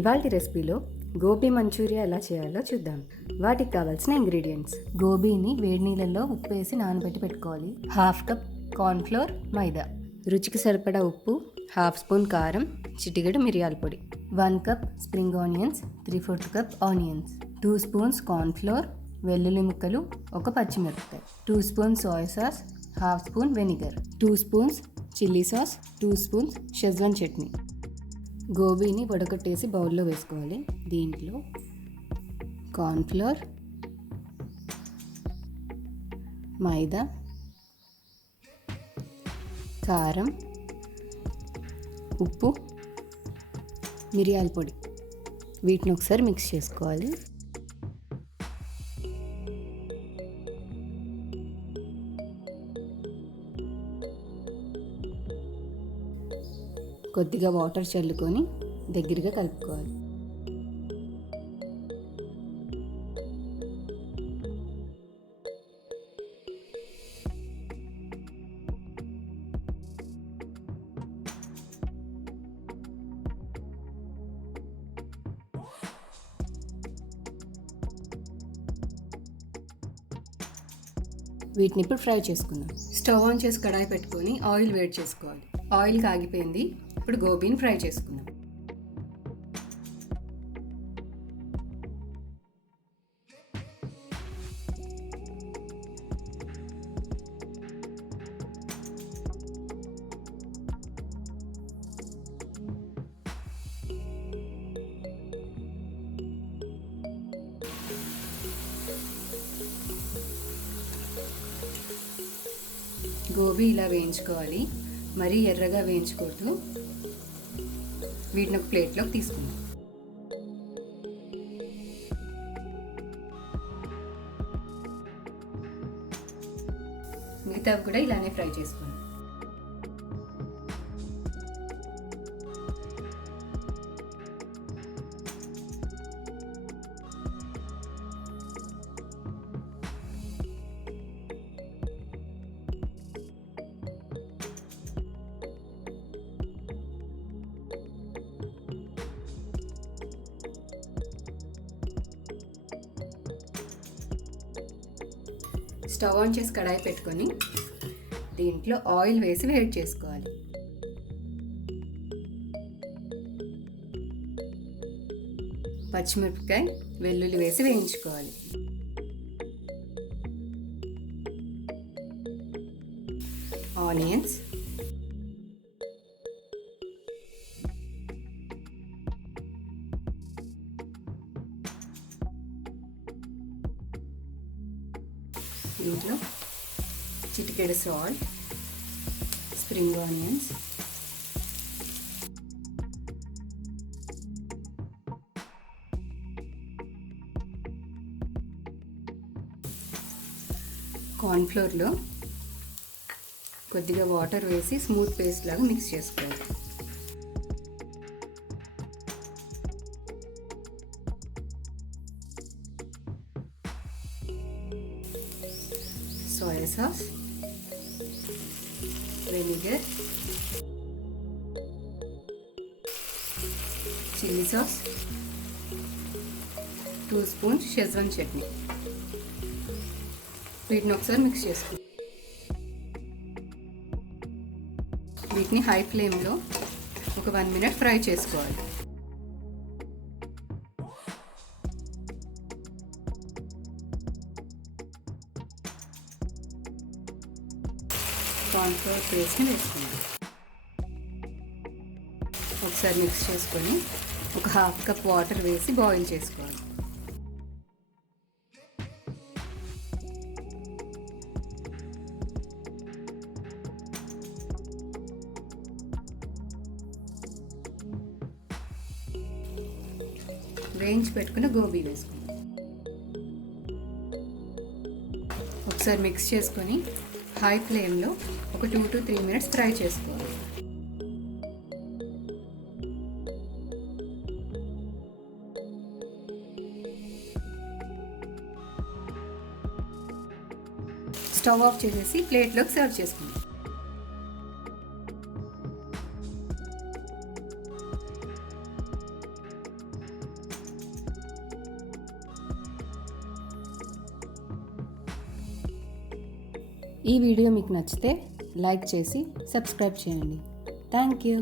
ఇవాల్టి రెసిపీలో గోబీ మంచూరియా ఎలా చేయాలో చూద్దాం. వాటికి కావాల్సిన ఇంగ్రీడియంట్స్: గోబీని వేడి నీళ్ళల్లో ఉప్పు వేసి నానబెట్టి పెట్టుకోవాలి. 1/2 కప్ కార్న్ఫ్లోర్, మైదా, రుచికి సరిపడా ఉప్పు, 1/2 స్పూన్ కారం, చిటికెడు మిరియాల పొడి, 1 cup spring onions, 3/4 cup onions, 2 spoons cornflour, వెల్లుల్లి ముక్కలు, 1 పచ్చిమిరపకాయ, 2 spoons soya sauce, 1/2 spoon vinegar, 2 spoons chilli sauce, 2 spoons schezwan chutney. గోబీని వడగట్టేసి బౌల్లో వేసుకోవాలి. దీంట్లో కార్న్ఫ్లోర్, మైదా, కారం, ఉప్పు, మిరియాల పొడి, వీటిని ఒకసారి మిక్స్ చేసుకోవాలి. కొద్దిగా వాటర్ చల్లుకొని దగ్గరగా కలుపుకోవాలి. వీటిని ఇప్పుడు ఫ్రై చేసుకుందాం. స్టవ్ ఆన్ చేసి కడాయి పెట్టుకొని ఆయిల్ వేడి చేసుకోవాలి. ఆయిల్ కాగిపోయింది. ఇప్పుడు గోబీని ఫ్రై చేసుకుందాం. గోబీ ఇలా వేయించుకోవాలి, మరీ ఎర్రగా వేయించకూడదు. వీటిని ఒక ప్లేట్లోకి తీసుకుందాం. మిగతావి కూడా ఇలానే ఫ్రై చేసుకుందాం. స్టవ్ ఆన్ చేసి కడాయి పెట్టుకొని దీంట్లో ఆయిల్ వేసి వేడి చేసుకోవాలి. పచ్చిమిరపకాయ, వెల్లుల్లి వేసి వేయించుకోవాలి. ఆనియన్స్, దీంట్లో చిటికెడు సాల్ట్, స్ప్రింగ్ ఆనియన్స్, కార్న్ఫ్లోర్లో కొద్దిగా వాటర్ వేసి స్మూత్ పేస్ట్ లాగా మిక్స్ చేసుకోవాలి. Soya sauce, vinegar, chilli sauce, 2 spoons schezwan chutney. వీటిని ఒకసారి మిక్స్ చేసుకోండి. వీటిని హై ఫ్లేమ్లో ఒక 1 మినిట్ ఫ్రై చేసుకోవాలి. కార్న్ఫ్లోర్ పేస్ట్ని వేసుకుందాం. ఒకసారి మిక్స్ చేసుకొని ఒక 1/2 కప్ వాటర్ వేసి బాయిల్ చేసుకోవాలి. వేయించి పెట్టుకున్న గోబీ వేసుకుందాం. ఒకసారి మిక్స్ చేసుకొని హై ఫ్లేమ్లో ఒక 2 to 3 మినిట్స్ ఫ్రై చేసుకోవాలి. స్టవ్ ఆఫ్ చేసేసి ప్లేట్లోకి సర్వ్ చేసుకుందాం. ఈ వీడియో మీకు నచ్చితే లైక్ చేసి సబ్స్క్రైబ్ చేయండి. Thank you.